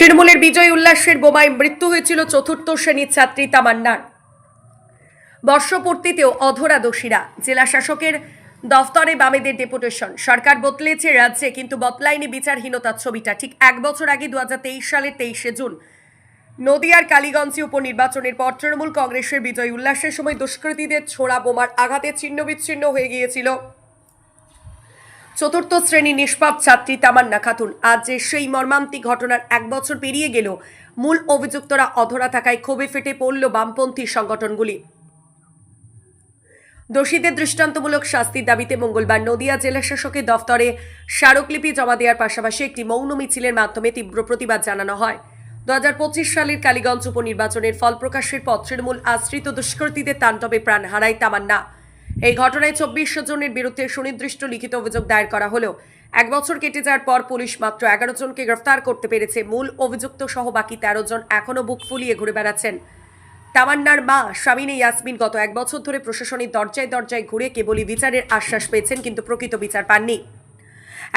তৃণমূলের বিজয় উল্লাসের বোমায় মৃত্যু হয়েছিল চতুর্থ শ্রেণীর ছাত্রী তামান্নার। বর্ষপূর্তিতেও অধরা দোষীরা। জেলা শাসকের দফতরে বামেদের ডেপুটেশন। সরকার বদলেছে রাজ্যে, কিন্তু বদলায়নি বিচারহীনতার ছবিটা। ঠিক এক বছর আগে 2023 সালের 23শে জুন নদিয়ার কালীগঞ্জে উপনির্বাচনের পর তৃণমূল কংগ্রেসের বিজয় উল্লাসের সময় দুষ্কৃতীদের ছোড়া বোমার আঘাতে ছিন্ন বিচ্ছিন্ন হয়ে গিয়েছিল চতুর্থ শ্রেণী নিষ্পাপ ছাত্রী তামান্না খাতুন। আজ যে সেই মর্মান্তিক ঘটনার এক বছর পেরিয়ে গেল, মূল অভিযুক্তরা অধরা থাকায় ক্ষোভে ফেটে পড়ল বামপন্থী সংগঠনগুলি। দোষীদের দৃষ্টান্তমূলক শাস্তির দাবিতে মঙ্গলবার নদিয়া জেলা শাসকের দফতরে স্মারকলিপি জমা দেওয়ার পাশাপাশি একটি মৌন মিছিলের মাধ্যমে তীব্র প্রতিবাদ জানানো হয়। 2025 সালের কালীগঞ্জ উপনির্বাচনের ফল প্রকাশের পর তৃণমূল আশ্রিত দুষ্কৃতীদের তাণ্ডবে প্রাণ হারায় তামান্না। এই ঘটনায় 24 জনের বিরুদ্ধে সুনির্দিষ্ট লিখিত অভিযোগ দায়ের করা হলেও এক বছর কেটে যাওয়ার পর পুলিশ মাত্র 11 জনকে গ্রেফতার করতে পেরেছে। মূল অভিযুক্ত সহ বাকি 13 জন এখনও বুক ফুলিয়ে ঘুরে বেড়াচ্ছেন। তামান্নার মা শামিনে ইয়াসমিন গত এক বছর ধরে প্রশাসনের দরজায় দরজায় ঘুরে কেবলই বিচারের আশ্বাস পেয়েছেন, কিন্তু প্রকৃত বিচার পাননি।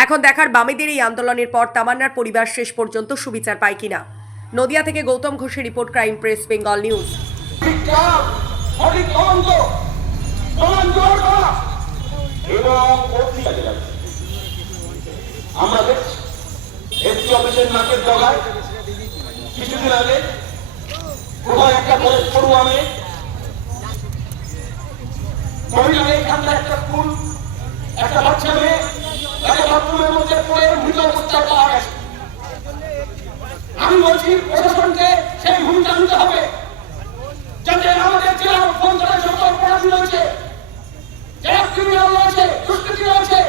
এখন দেখার বামেদের এই আন্দোলনের পর তামান্নার পরিবার শেষ পর্যন্ত সুবিচার পায় কিনা। নদিয়া থেকে গৌতম ঘোষের report, crime press, Bengal news. কিছুদিন আগে কোথায় একটা পড়ুয়া মেয়ে মহিলা এখানটা একটা স্কুল, একটা বাচ্চা মেয়ে একটা বাথরুমের মধ্যে পড়ে মৃত অবস্থায় পাওয়া গেছে। আমি বলছি প্রশাসনকে সেই ভূমিকা নিতে হবে, যাতে আমাদের জেলার পঞ্চায়েত যত অপরাধী রয়েছে, যারা ক্রিমিনাল রয়েছে, দুষ্কৃতী রয়েছে,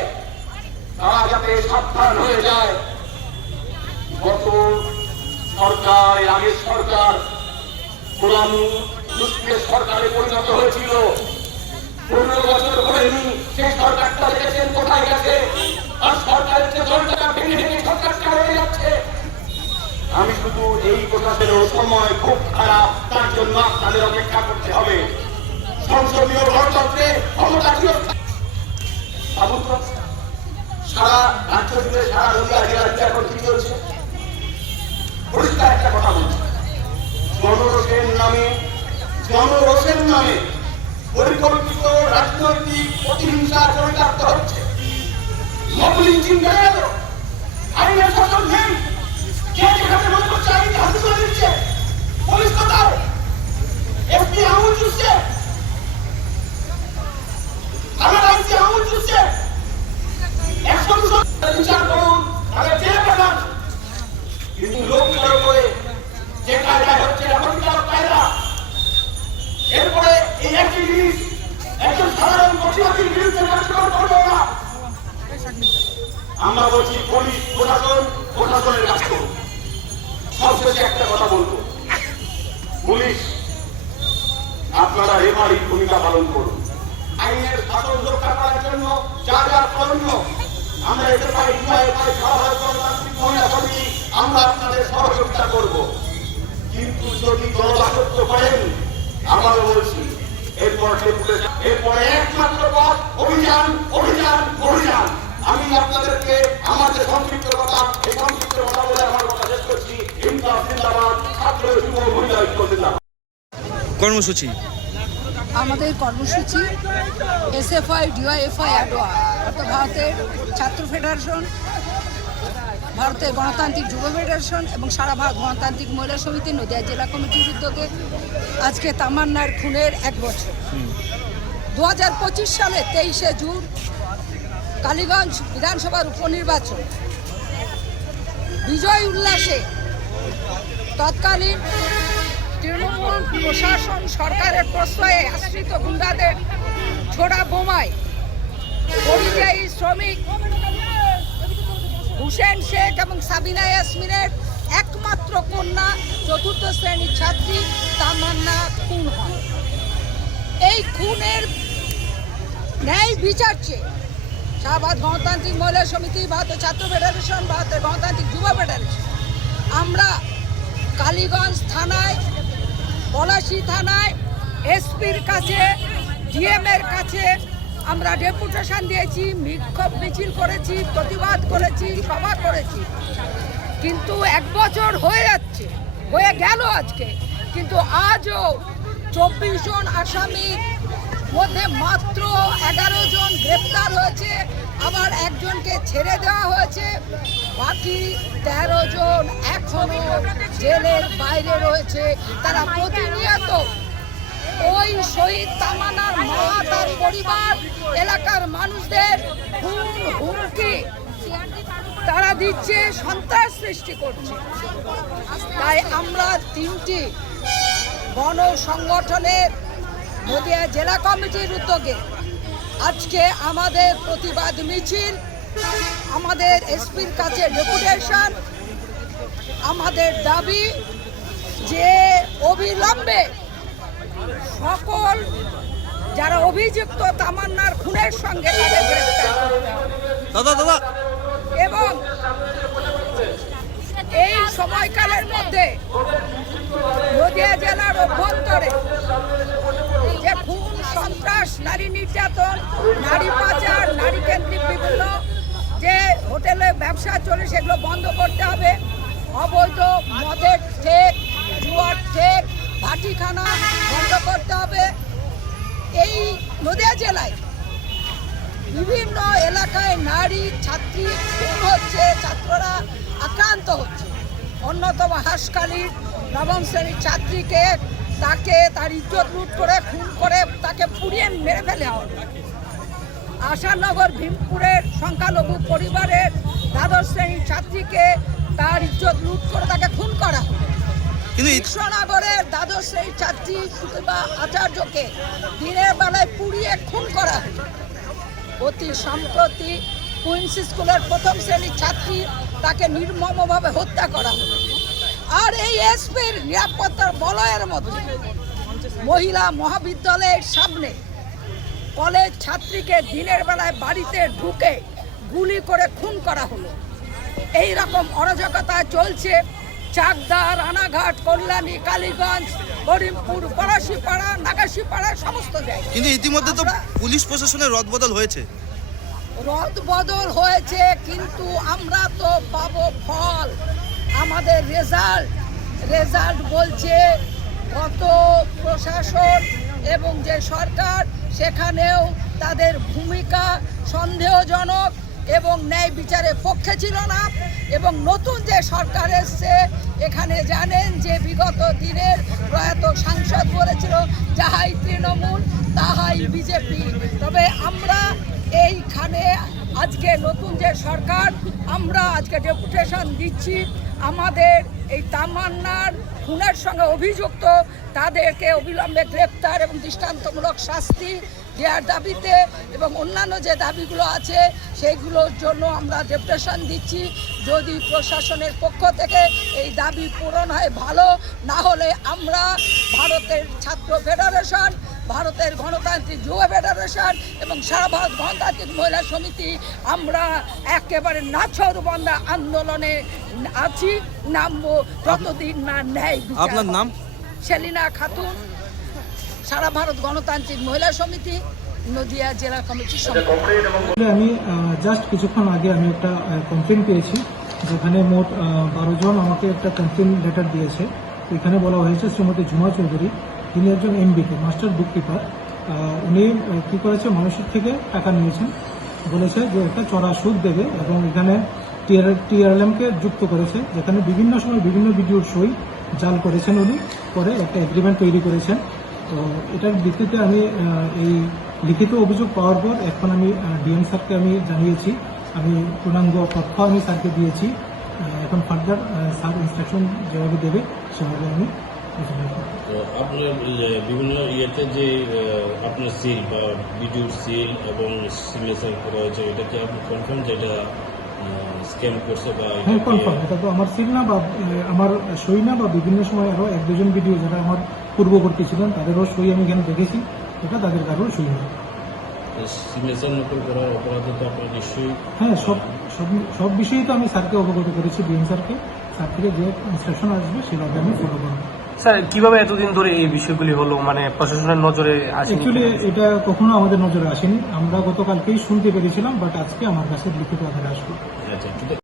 তারা যাতে সাবধান হয়ে যায়। গত সরকার, আগের সরকার গোলাম মুসলিমের সরকারে পরিণত হয়েছিল, 15 বছর হয়নি, সেই সরকারটা দেখেছেন কোথায় গেছে, আর সরকারের যে জলটা ভেঙে ভেঙে সরকারটা হয়ে যাচ্ছে। আমি শুধু এই প্রশাসনের সময় খুব খারাপ, তার জন্য আপনাদের অপেক্ষা করতে হবে। সংসদীয় গণতন্ত্রে ক্ষমতা সারা রাজ্য জুড়ে, সারা নদিয়া জেলাতে এখন কি চলছে? পরিষ্কার একটা কথা বলছি, জনরোষের নামে পরিকল্পিত রাজনৈতিক প্রতিহিংসা চরিতার্থ হচ্ছে। মবলিং ইঞ্জিন বেড়ে গেল, আইনের শাসন নেই, যে যেখানে মনে করছে আইনকে হাতে তুলে দিচ্ছে, পুলিশ কোথাও, এসপি আঙুল চুষছে, থানার আইসি আঙুল চুষছে। 100 বিচার করুন, তাহলে জেলে পাঠান, কিন্তু লোক জড়ো করে যে কায়দায় হচ্ছে এখন কায়দা। এরপরে এই একই জিনিস একজন সাধারণ প্রতিবাদীর বিরুদ্ধে কার্যকর করবে না। আমরা বলছি পুলিশ প্রশাসনের কাজ করুন। সবশেষে একটা কথা বলবো, পুলিশ আপনারা রেফারির ভূমিকা পালন করুন। আইনের শাসন রক্ষা করার জন্য যা যা করণীয় আমরা এতে পাই, গণতান্ত্রিক মহিলা সমিতি আমরা আপনাদের সহযোগিতা করব। কিন্তু যদি গণদাসত্ব করেন, আবারও বলছি, এরপরে একমাত্র পথ অভিযান, অভিযান, অভিযান। আমি আপনাদেরকে আমাদের সংক্ষিপ্ত কথা বলে আমার কথা শেষ করছি। ইনসাফ জিন্দাবাদ, ছাত্র যুব মহিলা ঐক্য জিন্দাবাদ। কর্মসূচি আমাদের কর্মসূচি এসএফআই ডিওয়াইএফআই অ্যাডোয়া, অর্থাৎ ভারতের ছাত্র ফেডারেশন, ভারতের গণতান্ত্রিক যুব ফেডারেশন এবং সারা ভারত গণতান্ত্রিক মহিলা সমিতি নদিয়া জেলা কমিটির উদ্যোগে আজকে তামান্নার খুনের এক বছর। 2025 সালে 23শে জুন কালীগঞ্জ বিধানসভার উপনির্বাচন বিজয় উল্লাসে তৎকালীন তৃণমূল প্রশাসন সরকারের প্রশ্রয়ে আশ্রিত গুন্ডাদের ছোড়া বোমায় পরিযায়ী শ্রমিক হুসেন শেখ এবং সাবিনা ইয়াসমিনের একমাত্র কন্যা চতুর্থ শ্রেণীর ছাত্রী তামান্না খুন হয়। এই খুনের ন্যায় বিচার চেয়ে শাহবাগ গণতান্ত্রিক মহিলা সমিতি, ভারতের ছাত্র ফেডারেশন, ভারতের গণতান্ত্রিক যুব ফেডারেশন, আমরা কালীগঞ্জ থানায়, পলাশী থানায়, এসপির কাছে, ডিএমের কাছে আমরা ডেপুটেশন দিয়েছি, বিক্ষোভ মিছিল করেছি, প্রতিবাদ করেছি, সভা করেছি। কিন্তু 1 বছর হয়ে গেল আজকে, কিন্তু আজও 24 জন আসামির মধ্যে মাত্র 11 জন গ্রেপ্তার হয়েছে, আবার একজনকে ছেড়ে দেওয়া হয়েছে, বাকি 13 জন এখনো জেলের বাইরে রয়েছে। তারা প্রতিনিয়ত ওই শহীদ তামান্নার মা, তার পরিবার, এলাকার মানুষদের হুমকি তারা দিচ্ছে, সন্ত্রাস সৃষ্টি করছে। তাই আমরা 3টি গণ সংগঠনের নদিয়া জেলা কমিটির উদ্যোগে আজকে আমাদের প্রতিবাদ মিছিল, আমাদের এসপির কাছে ডেপুটেশন, আমাদের দাবি যে অবিলম্বে সকল যারা অভিযুক্ত তামান্নার খুনের সঙ্গে তাদের গ্রেফতার করতে হবে এবং এই সময়কালের মধ্যে নদিয়া জেলার অভ্যন্তরে যে খুন, সন্ত্রাস, নারী নির্যাতন, নারী পাচার, নারী কেন্দ্রিক বিভিন্ন যে হোটেলে ব্যবসা চলে সেগুলো বন্ধ করতে হবে। অবৈধ মদের ঠেক, জুয়ার ঠেক, ভাটিখানা বন্ধ করতে হবে। এই নদিয়া জেলায় বিভিন্ন এলাকায় নারী ছাত্রী খুন হচ্ছে, ছাত্ররা আক্রান্ত হচ্ছে। অন্যতম হাসখালির 9ম শ্রেণীর ছাত্রীকে তার ইজ্জত লুট করে খুন করে তাকে পুড়িয়ে মেরে ফেলে হলো। আশানগর ভীমপুরের সংখ্যালঘু পরিবারের 12 শ্রেণীর ছাত্রীকে তার ইজ্জত লুট করে তাকে খুন করা হলো। কৃষ্ণনগরের 12 শ্রেণীর ছাত্রী সুতিবা আচার্যকে দিনের বেলায় পুড়িয়ে খুন করা হলো। অতি সম্প্রতি কুইন্স স্কুলের 1ম শ্রেণীর ছাত্রী তাকে নির্মমভাবে হত্যা করা হলো। আর এই এসপির নিরাপত্তার বলয়ের মধ্যে মহিলা মহাবিদ্যালয়ের সামনে কলেজ ছাত্রীকে দিনের বেলায় বাড়িতে ঢুকে গুলি করে খুন করা হলো। এই রকম অরাজকতা চলছে চাকদা, রানাঘাট, কল্যাণী, কালীগঞ্জ, করিমপুর, পলাশীপাড়া, নাগাশীপাড়া সমস্ত জায়গায়। কিন্তু ইতিমধ্যে তো পুলিশ প্রশাসনের রদবদল হয়েছে, কিন্তু আমরা তো পাবো ফল। আমাদের রেজাল্ট বলছে গত প্রশাসন এবং যে সরকার সেখানেও তাদের ভূমিকা সন্দেহজনক এবং ন্যায় বিচারের পক্ষে ছিল না। এবং নতুন যে সরকার এসছে এখানে জানেন যে বিগত দিনের প্রয়াত সাংসদ বলেছিল যাহাই তৃণমূল তাহাই বিজেপি। তবে আমরা এইখানে আজকে নতুন যে সরকার, আমরা আজকে ডেপুটেশন দিচ্ছি আমাদের এই তামান্নার খুনের সঙ্গে অভিযুক্ত তাদেরকে অবিলম্বে গ্রেপ্তার এবং দৃষ্টান্তমূলক শাস্তি দেওয়ার দাবিতে এবং অন্যান্য যে দাবিগুলো আছে সেইগুলোর জন্য আমরা ডেপুটেশন দিচ্ছি। যদি প্রশাসনের পক্ষ থেকে এই দাবি পূরণ হয় ভালো, না হলে আমরা ভারতের ছাত্র ফেডারেশন, ভারতের গণতান্ত্রিক যুব ফেডারেশন এবং সারা ভারত গণতান্ত্রিক মহিলা সমিতি আমরা একেবারে নাছরবন্দা আন্দোলনে আছি, নামবো যতদিন না ন্যায় বিচার। আপনার নাম? সেলিনা খাতুন, সারা ভারত গণতান্ত্রিক মহিলা সমিতি, নদিয়া জেলা কমিটির সভাপতি। আমি জাস্ট কিছুক্ষণ আগে আমি একটা কমপ্লেন পেয়েছি, যেখানে মোট 12 জন আমাকে একটা কমপ্লেন লেটার দিয়েছে। এখানে বলা হয়েছে শ্রীমতী ঝুমা চৌধুরী, তিনি একজন এমবিকে মাস্টার বুক কিপার। উনি কী করেছে, মানুষের থেকে টাকা নিয়েছেন, বলেছে যে একটা চড়া সুদ দেবে এবং এখানে টিআরএলএমকে যুক্ত করেছে, যেখানে বিভিন্ন সময় বিভিন্ন ভিডিওর সই জাল করেছেন উনি, করে একটা এগ্রিমেন্ট তৈরি করেছেন। তো এটার ভিত্তিতে আমি এই লিখিত অভিযোগ পাওয়ার পর এখন আমি ডিএম স্যারকে আমি জানিয়েছি, আমি পূর্ণাঙ্গ তথ্য আমি স্যারকে দিয়েছি। এখন ফার্দার স্যার ইনস্ট্রাকশন যেভাবে দেবে সেভাবে আমি তো আপনার বিভিন্ন ইয়েতে যে আপনার সিল বা ভিডিওর সিল এবং সিগনেচার করা হয়েছে, এটা কি আপনি কনফার্ম যে এটা স্ক্যাম করছে? বা হ্যাঁ কনফার্ম, এটা তো আমার সিল না বা আমার সই না, বা বিভিন্ন সময় আরও 1-2 জন ভিডিও যারা আমার পূর্ববর্তী ছিলেন তাদেরও সই আমি এখানে দেখেছি, এটা তাদের কারোর সই না। সিগনেচার নকল করার অপরাধে তো আপনার নিশ্চয়ই হ্যাঁ সব বিষয়েই তো আমি স্যারকে অবগত করেছি, ডিএম স্যারকে। স্যার থেকে যে ইনস্ট্রাকশন আসবে সেভাবে আমি ফলো করবো। স্যার কিভাবে এতদিন ধরে এই বিষয়গুলি হলো, মানে প্রশাসনের নজরে আসেনি? অ্যাকচুয়ালি এটা কখনো আমাদের নজরে আসেনি, আমরা গতকালকেই শুনতে পেরেছিলাম, বাট আজকে আমার কাছে লিখিত আকারে আসবে। আচ্ছা।